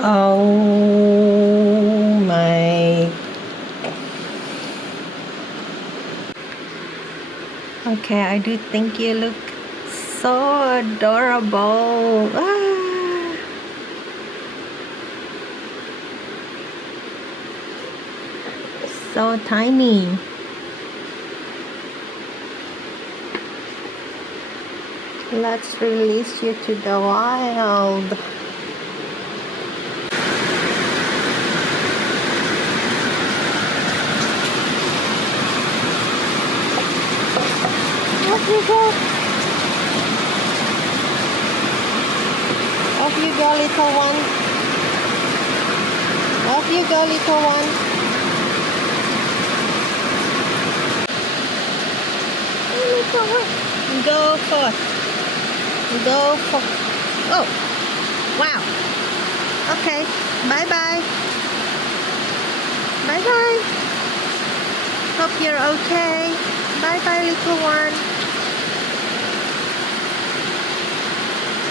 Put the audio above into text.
Oh my. Okay, I do think you look so adorable. Ah. So tiny. Let's release you to the wild. Off you go. Off you go, little one. Off you go, little one. Little one. Go for. Go for. Oh. Wow. Okay. Bye-bye. Bye-bye. Hope you're okay. Bye-bye, little one.